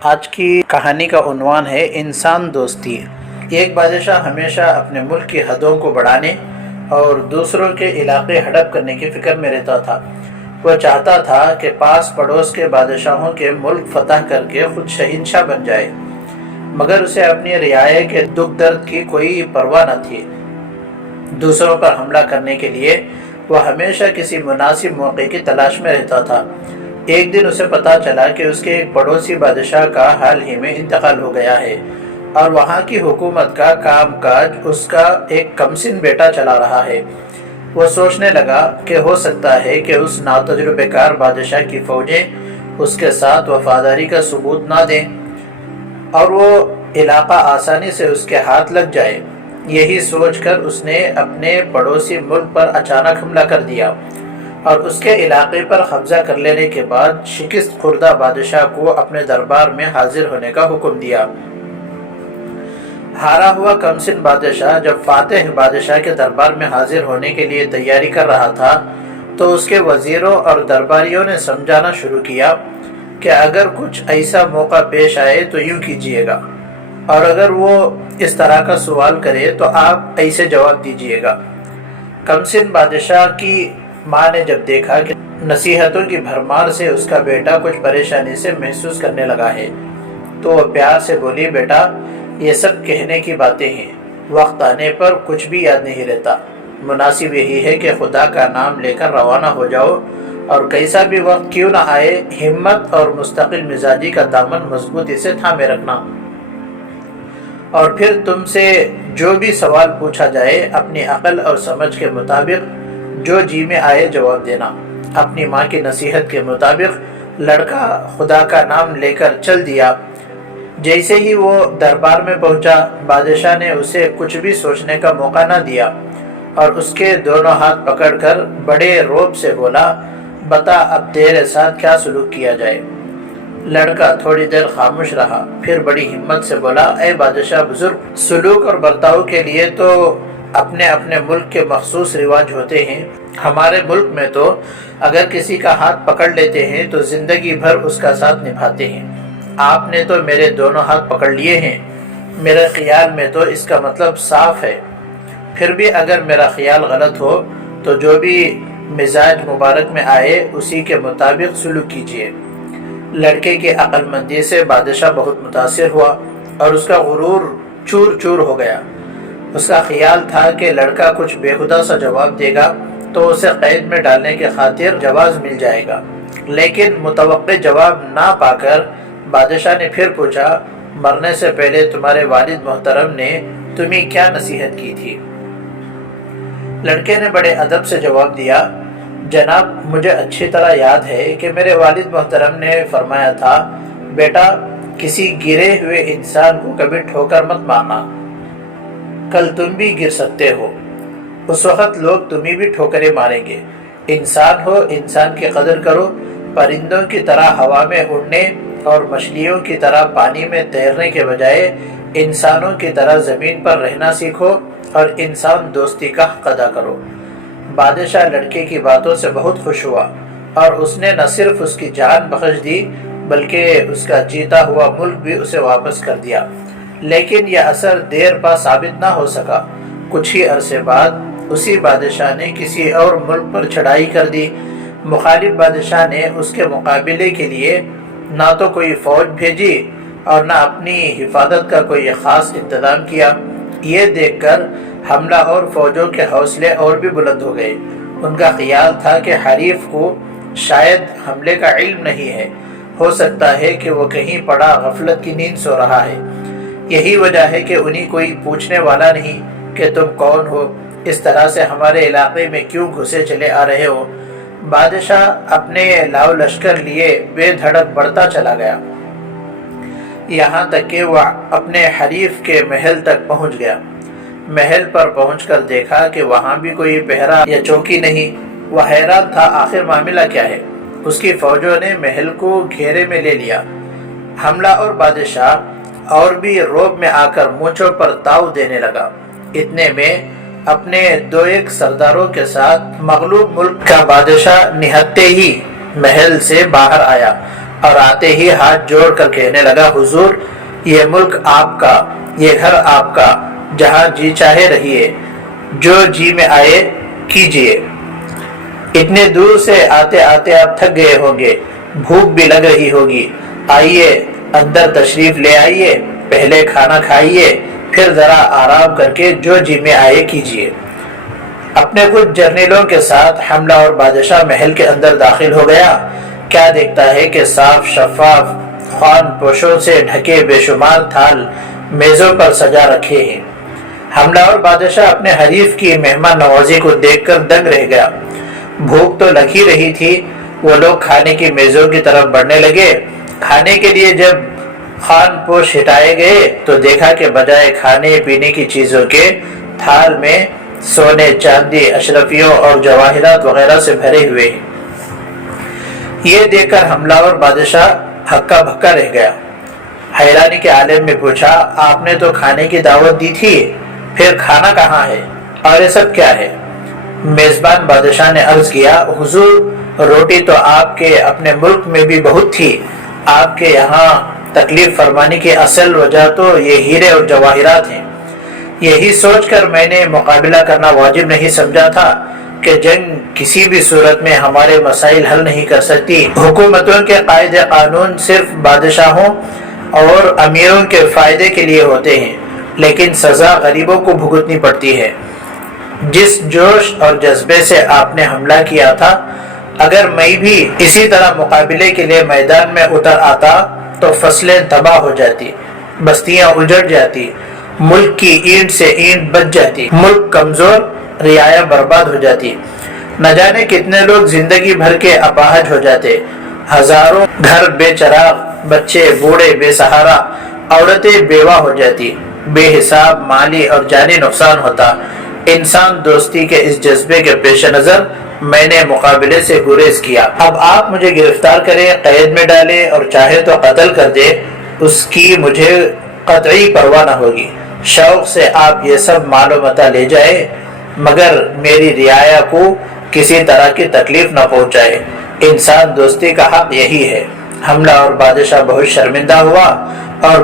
آج کی کہانی کا عنوان ہے انسان دوستی۔ ایک بادشاہ ہمیشہ اپنے ملک کی حدوں کو بڑھانے اور دوسروں کے علاقے ہڑپ کرنے کی فکر میں رہتا تھا۔ وہ چاہتا تھا کہ پاس پڑوس کے بادشاہوں کے ملک فتح کر کے خود شہنشاہ بن جائے، مگر اسے اپنی رعایا کے دکھ درد کی کوئی پرواہ نہ تھی۔ دوسروں پر حملہ کرنے کے لیے وہ ہمیشہ کسی مناسب موقع کی تلاش میں رہتا تھا۔ ایک دن اسے پتا چلا کہ اس کے ایک پڑوسی بادشاہ کا حال ہی میں انتقال ہو گیا ہے اور وہاں کی حکومت کا کام کاج اس کا ایک کمسن بیٹا چلا رہا ہے۔ وہ سوچنے لگا کہ ہو سکتا ہے کہ اس ناتجربہ کار بادشاہ کی فوجیں اس کے ساتھ وفاداری کا ثبوت نہ دیں اور وہ علاقہ آسانی سے اس کے ہاتھ لگ جائے۔ یہی سوچ کر اس نے اپنے پڑوسی ملک پر اچانک حملہ کر دیا اور اس کے علاقے پر قبضہ کر لینے کے بعد شکست خوردہ بادشاہ کو اپنے دربار میں حاضر ہونے کا حکم دیا۔ ہارا ہوا کمسن بادشاہ جب فاتح بادشاہ کے دربار میں حاضر ہونے کے لیے تیاری کر رہا تھا تو اس کے وزیروں اور درباریوں نے سمجھانا شروع کیا کہ اگر کچھ ایسا موقع پیش آئے تو یوں کیجئے گا، اور اگر وہ اس طرح کا سوال کرے تو آپ ایسے جواب دیجئے گا۔ کمسن بادشاہ کی ماں نے جب دیکھا کہ نصیحتوں کی بھرمار سے اس کا بیٹا کچھ پریشانی سے محسوس کرنے لگا ہے تو وہ پیار سے بولی، بیٹا یہ سب کہنے کی باتیں ہیں، وقت آنے پر کچھ بھی یاد نہیں رہتا، مناسب یہی ہے کہ خدا کا نام لے کر روانہ ہو جاؤ اور کیسا بھی وقت کیوں نہ آئے ہمت اور مستقل مزاجی کا دامن مضبوطی سے تھامے رکھنا، اور پھر تم سے جو بھی سوال پوچھا جائے اپنی عقل اور سمجھ کے مطابق جو جی میں آئے جواب دینا۔ اپنی ماں کی نصیحت کے مطابق لڑکا خدا کا نام لے کر چل دیا۔ جیسے ہی وہ دربار میں پہنچا، بادشاہ نے اسے کچھ بھی سوچنے کا موقع نہ دیا اور اس کے دونوں ہاتھ پکڑ کر بڑے رعب سے بولا، بتا اب تیرے ساتھ کیا سلوک کیا جائے۔ لڑکا تھوڑی دیر خاموش رہا، پھر بڑی ہمت سے بولا، اے بادشاہ بزرگ، سلوک اور برتاؤ کے لیے تو اپنے اپنے ملک کے مخصوص رواج ہوتے ہیں۔ ہمارے ملک میں تو اگر کسی کا ہاتھ پکڑ لیتے ہیں تو زندگی بھر اس کا ساتھ نبھاتے ہیں۔ آپ نے تو میرے دونوں ہاتھ پکڑ لیے ہیں، میرے خیال میں تو اس کا مطلب صاف ہے۔ پھر بھی اگر میرا خیال غلط ہو تو جو بھی مزاج مبارک میں آئے اسی کے مطابق سلوک کیجیے۔ لڑکے کی عقل مندی سے بادشاہ بہت متاثر ہوا اور اس کا غرور چور چور ہو گیا۔ اس کا خیال تھا کہ لڑکا کچھ بےہودہ سا جواب دے گا تو اسے قید میں ڈالنے کے خاطر جواز مل جائے گا، لیکن متوقع جواب نہ پا کر بادشاہ نے پھر پوچھا، مرنے سے پہلے تمہارے والد محترم نے تمہیں کیا نصیحت کی تھی؟ لڑکے نے بڑے ادب سے جواب دیا، جناب مجھے اچھی طرح یاد ہے کہ میرے والد محترم نے فرمایا تھا، بیٹا کسی گرے ہوئے انسان کو کبھی ٹھوکر مت مارنا، کل تم بھی گر سکتے ہو، اس وقت لوگ تمہیں بھی ٹھوکریں ماریں گے۔ انسان ہو، انسان کی قدر کرو، پرندوں کی طرح ہوا میں اڑنے اور مچھلیوں کی طرح پانی میں تیرنے کے بجائے انسانوں کی طرح زمین پر رہنا سیکھو اور انسان دوستی کا حق ادا کرو۔ بادشاہ لڑکے کی باتوں سے بہت خوش ہوا اور اس نے نہ صرف اس کی جان بخش دی بلکہ اس کا جیتا ہوا ملک بھی اسے واپس کر دیا، لیکن یہ اثر دیر پا ثابت نہ ہو سکا۔ کچھ ہی عرصے بعد اسی بادشاہ نے کسی اور ملک پر چڑھائی کر دی۔ مخالف بادشاہ نے اس کے مقابلے کے لیے نہ تو کوئی فوج بھیجی اور نہ اپنی حفاظت کا کوئی خاص انتظام کیا۔ یہ دیکھ کر حملہ اور فوجوں کے حوصلے اور بھی بلند ہو گئے۔ ان کا خیال تھا کہ حریف کو شاید حملے کا علم نہیں ہے، ہو سکتا ہے کہ وہ کہیں پڑا غفلت کی نیند سو رہا ہے، یہی وجہ ہے کہ انہیں کوئی پوچھنے والا نہیں کہ تم کون ہو، اس طرح سے ہمارے علاقے میں کیوں گھسے چلے آ رہے ہو۔ بادشاہ اپنے لاؤ لشکر لیے بے دھڑک بڑھتا چلا گیا، یہاں تک کہ وہ اپنے حریف کے محل تک پہنچ گیا۔ محل پر پہنچ کر دیکھا کہ وہاں بھی کوئی پہرا یا چوکی نہیں۔ وہ حیران تھا، آخر معاملہ کیا ہے؟ اس کی فوجوں نے محل کو گھیرے میں لے لیا۔ حملہ اور بادشاہ اور بھی رعب میں آ کر مونچھوں پر تاؤ دینے لگا۔ اتنے میں اپنے دو ایک سرداروں کے ساتھ مغلوب ملک کا بادشاہ نہتے ہی محل سے باہر آیا اور آتے ہی ہاتھ جوڑ کر کہنے لگا، حضور یہ ملک آپ کا، یہ گھر آپ کا، جہاں جی چاہے رہیے، جو جی میں آئے کیجیے۔ اتنے دور سے آتے آتے آپ تھک گئے ہوں گے، بھوک بھی لگ رہی ہوگی، آئیے اندر تشریف لے آئیے، پہلے کھانا کھائیے، پھر ذرا آرام کر کے جو جی میں آئے کیجیے۔ اپنے کچھ جرنیلوں کے ساتھ حملہ اور بادشاہ محل کے اندر داخل ہو گیا۔ کیا دیکھتا ہے کہ صاف شفاف خوان پوشوں سے ڈھکے بے شمار تھال میزوں پر سجا رکھے ہیں۔ حملہ اور بادشاہ اپنے حریف کی مہمان نوازی کو دیکھ کر دنگ رہ گیا۔ بھوک تو لگ ہی رہی تھی، وہ لوگ کھانے کی میزوں کی طرف بڑھنے لگے۔ کھانے کے لیے جب خوان پوش ہٹائے گئے تو دیکھا کہ بجائے کھانے پینے کی چیزوں کے تھال میں سونے، چاندی، اشرفیوں اور جواہرات وغیرہ سے بھرے ہوئے ہیں۔ یہ دیکھ کر حملہ اور بادشاہ ہکا بھکا رہ گیا۔ حیرانی کے عالم میں پوچھا، آپ نے تو کھانے کی دعوت دی تھی، پھر کھانا کہاں ہے اور یہ سب کیا ہے؟ میزبان بادشاہ نے عرض کیا، حضور روٹی تو آپ کے اپنے ملک میں بھی بہت تھی، آپ کے یہاں تکلیف فرمانے کی اصل وجہ تو یہ ہیرے اور جواہرات ہیں۔ یہی سوچ کر میں نے مقابلہ کرنا واجب نہیں سمجھا تھا کہ جنگ کسی بھی صورت میں ہمارے مسائل حل نہیں کر سکتی۔ حکومتوں کے قائد قانون صرف بادشاہوں اور امیروں کے فائدے کے لیے ہوتے ہیں، لیکن سزا غریبوں کو بھگتنی پڑتی ہے۔ جس جوش اور جذبے سے آپ نے حملہ کیا تھا، اگر میں بھی اسی طرح مقابلے کے لیے میدان میں اتر آتا تو فصلیں تباہ ہو جاتی، بستیاں اجڑ جاتی، ملک کی اینٹ سے اینٹ بچ جاتی، ملک کمزور، رعایا برباد ہو جاتی، نہ جانے کتنے لوگ زندگی بھر کے اپاہج ہو جاتے، ہزاروں گھر بے چراغ، بچے بوڑھے بے سہارا، عورتیں بیوہ ہو جاتی، بے حساب مالی اور جانی نقصان ہوتا۔ انسان دوستی کے اس جذبے کے پیش نظر میں نے مقابلے سے گریز کیا۔ اب آپ مجھے گرفتار کریں، قید میں ڈالیں اور چاہے تو قتل کر دیں، اس کی مجھے قطعی پرواہ نہ ہوگی۔ شوق سے آپ یہ سب مال و متاع لے جائیں، مگر میری رعایا کو کسی طرح کی تکلیف نہ پہنچائے۔ انسان دوستی کا حق یہی ہے۔ حملہ اور بادشاہ بہت شرمندہ ہوا اور